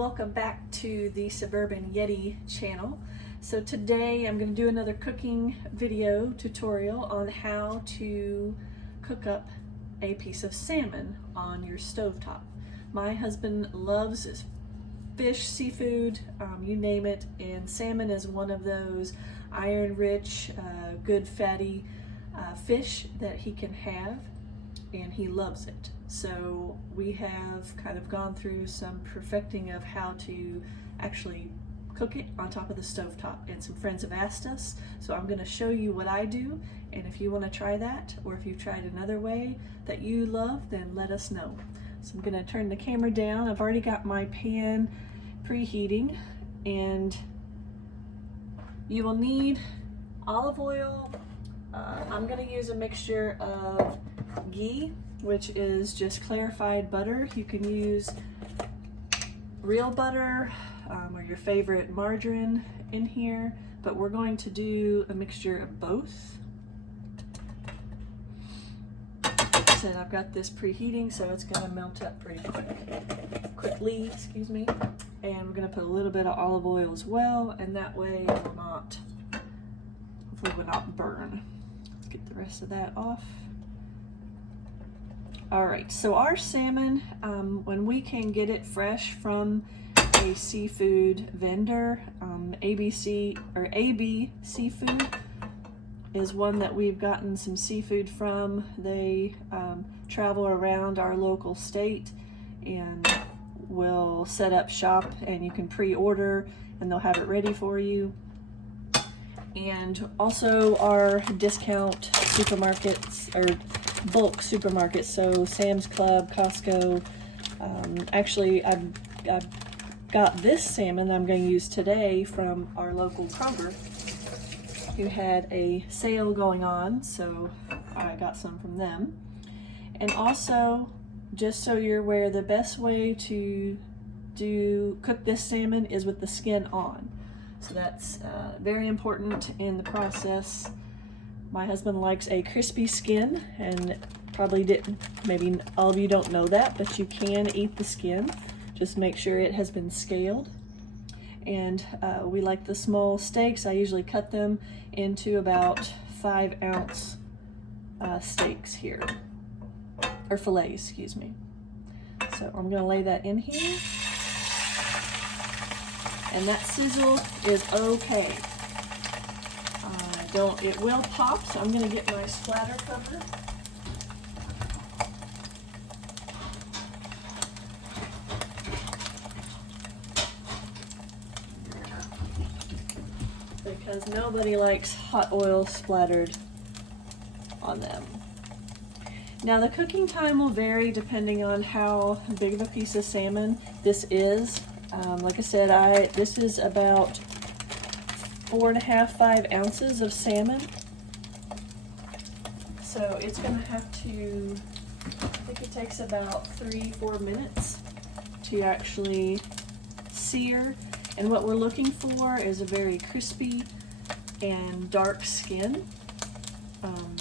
Welcome back to the Suburban Yeti channel. So today I'm going to do another cooking video tutorial on how to cook up a piece of salmon on your stovetop. My husband loves fish, seafood, you name it, and salmon is one of those iron-rich, good fatty fish that he can have, and he loves it. So we have kind of gone through some perfecting of how to actually cook it on top of the stovetop, and some friends have asked us, so I'm going to show you what I do, and if you want to try that, or if you've tried another way that you love, then let us know. So I'm going to turn the camera down. I've already got my pan preheating, and you will need olive oil. I'm going to use a mixture of ghee, which is just clarified butter. You can use real butter or your favorite margarine in here, but we're going to do a mixture of both. Like I said, I've got this preheating, so it's going to melt up pretty quickly, excuse me. And we're going to put a little bit of olive oil as well, and that way it will not, hopefully will not burn. Let's get the rest of that off. All right, so our salmon, when we can get it fresh from a seafood vendor, ABC or AB Seafood is one that we've gotten some seafood from. They travel around our local state and will set up shop, and you can pre-order and they'll have it ready for you. And also our discount supermarkets or bulk supermarkets, so Sam's Club, Costco. Actually, I've got this salmon I'm going to use today from our local Kroger, who had a sale going on, so I got some from them. And also, just so you're aware, the best way to cook this salmon is with the skin on. So that's very important in the process. My husband likes a crispy skin, and probably didn't, maybe all of you don't know that, but you can eat the skin. Just make sure it has been scaled. And we like the small steaks. I usually cut them into about 5-ounce steaks here, or fillets, excuse me. So I'm gonna lay that in here. And that sizzle is okay. It will pop, so I'm going to get my splatter cover. Because nobody likes hot oil splattered on them. Now the cooking time will vary depending on how big of a piece of salmon this is. Like I said, this is about 4.5–5 ounces of salmon. So it's going to have to, I think it takes about 3–4 minutes to actually sear. And what we're looking for is a very crispy and dark skin.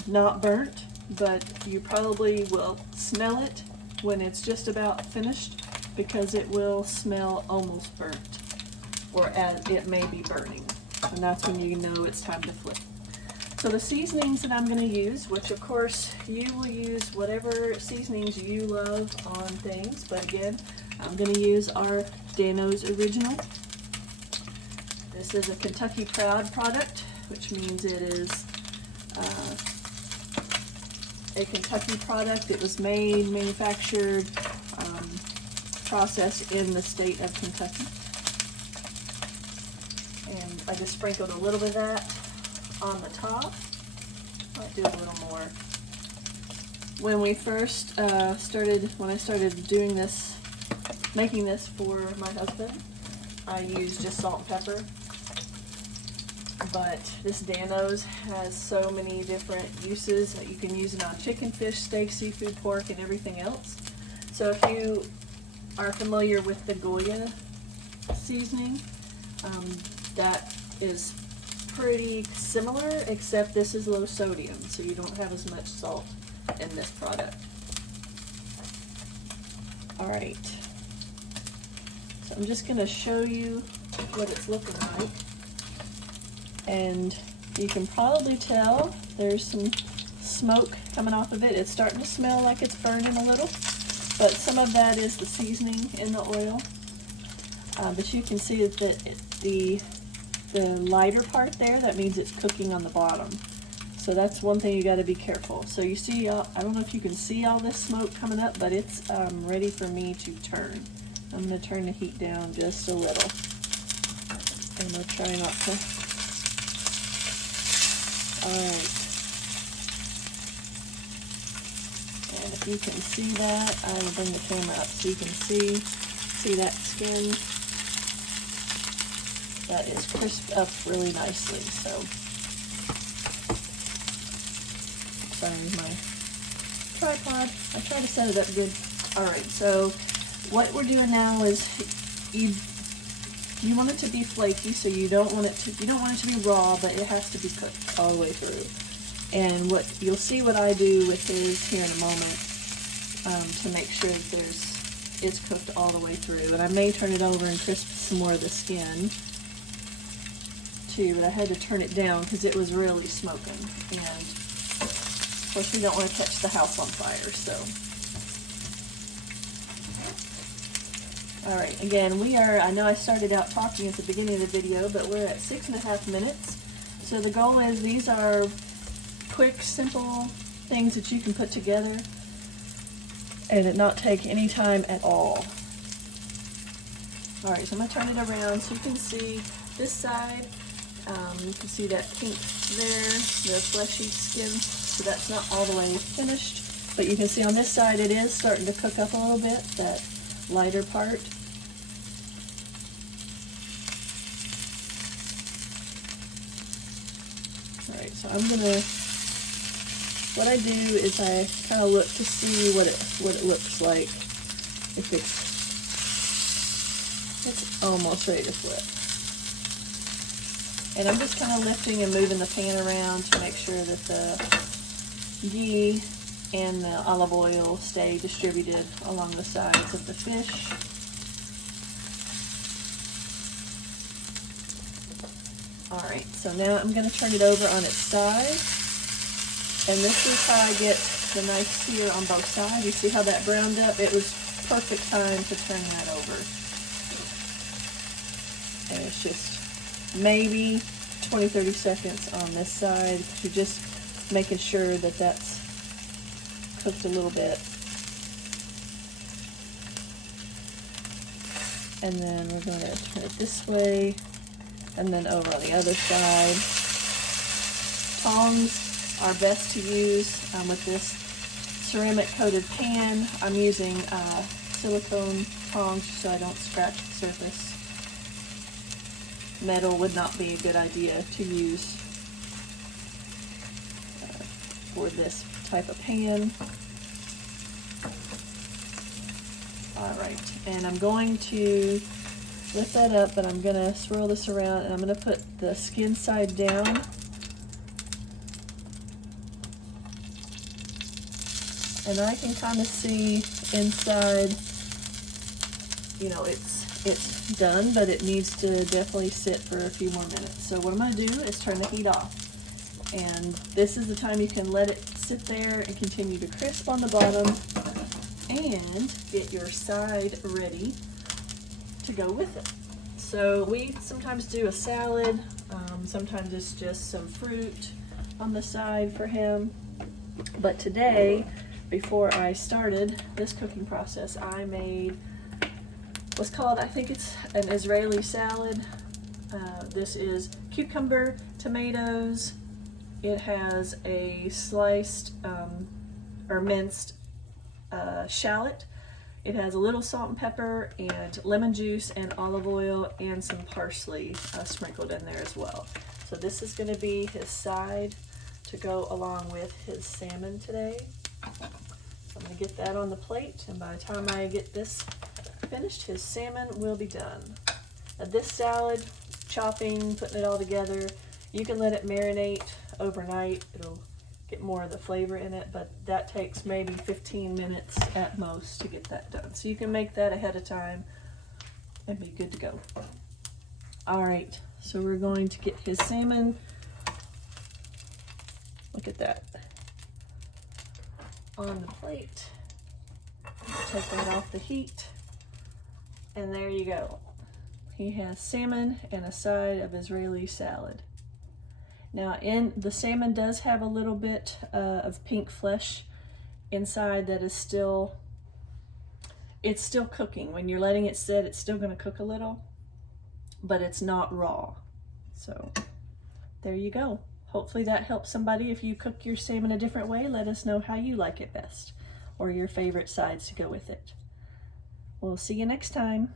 Not burnt, but you probably will smell it when it's just about finished, because it will smell almost burnt, or as it may be burning. And that's when you know it's time to flip. So the seasonings that I'm going to use, which of course you will use whatever seasonings you love on things, but again, I'm going to use our DanO's Original. This is a Kentucky Proud product, which means it is a Kentucky product. It was made, manufactured, processed in the state of Kentucky. And I just sprinkled a little bit of that on the top. I'll do a little more. When we first when I started doing this, making this for my husband, I used just salt and pepper. But this DanO's has so many different uses that you can use it on chicken, fish, steak, seafood, pork, and everything else. So if you are familiar with the Goya seasoning, that is pretty similar, except this is low sodium, so you don't have as much salt in this product. All right, So I'm just gonna show you what it's looking like. And you can probably tell there's some smoke coming off of it. It's starting to smell like it's burning a little, but some of that is the seasoning in the oil. But you can see that the lighter part there, that means it's cooking on the bottom. So that's one thing you got to be careful. So you see, I don't know if you can see all this smoke coming up, but it's ready for me to turn. I'm going to turn the heat down just a little. I'm going to try not to. Alright. And if you can see that, I will bring the camera up so you can see that skin. That is crisped up really nicely. So, sorry, my tripod. I try to set it up good. Alright, so what we're doing now is you want it to be flaky, so you don't want it to be raw, but it has to be cooked all the way through. And what you'll see what I do with his here in a moment, to make sure that it's cooked all the way through. And I may turn it over and crisp some more of the skin too, but I had to turn it down because it was really smoking. And of course we don't want to catch the house on fire, so. Alright, again, I know I started out talking at the beginning of the video, but we're at 6.5 minutes. So the goal is these are quick, simple things that you can put together and it not take any time at all. Alright, so I'm going to turn it around so you can see this side. You can see that pink there, the fleshy skin, so that's not all the way finished. But you can see on this side it is starting to cook up a little bit, that lighter part. Alright, so what I do is I kind of look to see what it looks like. If it's almost ready to flip. And I'm just kind of lifting and moving the pan around to make sure that the ghee and the olive oil stay distributed along the sides of the fish. Alright, so now I'm going to turn it over on its side. And this is how I get the nice sear on both sides. You see how that browned up? It was perfect time to turn that over. And it's just maybe 20-30 seconds on this side. You're just making sure that that's cooked a little bit. And then we're going to turn it this way and then over on the other side. Tongs are best to use with this ceramic coated pan. I'm using silicone tongs so I don't scratch the surface. Metal would not be a good idea to use for this type of pan. Alright, and I'm going to lift that up, but I'm going to swirl this around and I'm going to put the skin side down. And I can kind of see inside, you know, it's done, but it needs to definitely sit for a few more minutes. So what I'm going to do is turn the heat off. And this is the time you can let it sit there and continue to crisp on the bottom and get your side ready to go with it. So we sometimes do a salad, sometimes it's just some fruit on the side for him. But today, before I started this cooking process, I made what's called, I think it's an Israeli salad. This is cucumber, tomatoes. It has a sliced or minced shallot. It has a little salt and pepper and lemon juice and olive oil and some parsley sprinkled in there as well. So this is going to be his side to go along with his salmon today. So I'm going to get that on the plate, and by the time I get this finished, his salmon will be done. Now this salad, chopping, putting it all together, you can let it marinate overnight. It'll get more of the flavor in it, but that takes maybe 15 minutes at most to get that done. So you can make that ahead of time and be good to go. All right, so we're going to get his salmon. Look at that. On the plate. Take that off the heat. And there you go. He has salmon and a side of Israeli salad. Now, the salmon does have a little bit of pink flesh inside that is still, it's still cooking. When you're letting it sit, it's still going to cook a little, but it's not raw. So there you go. Hopefully that helps somebody. If you cook your salmon a different way, let us know how you like it best or your favorite sides to go with it. We'll see you next time.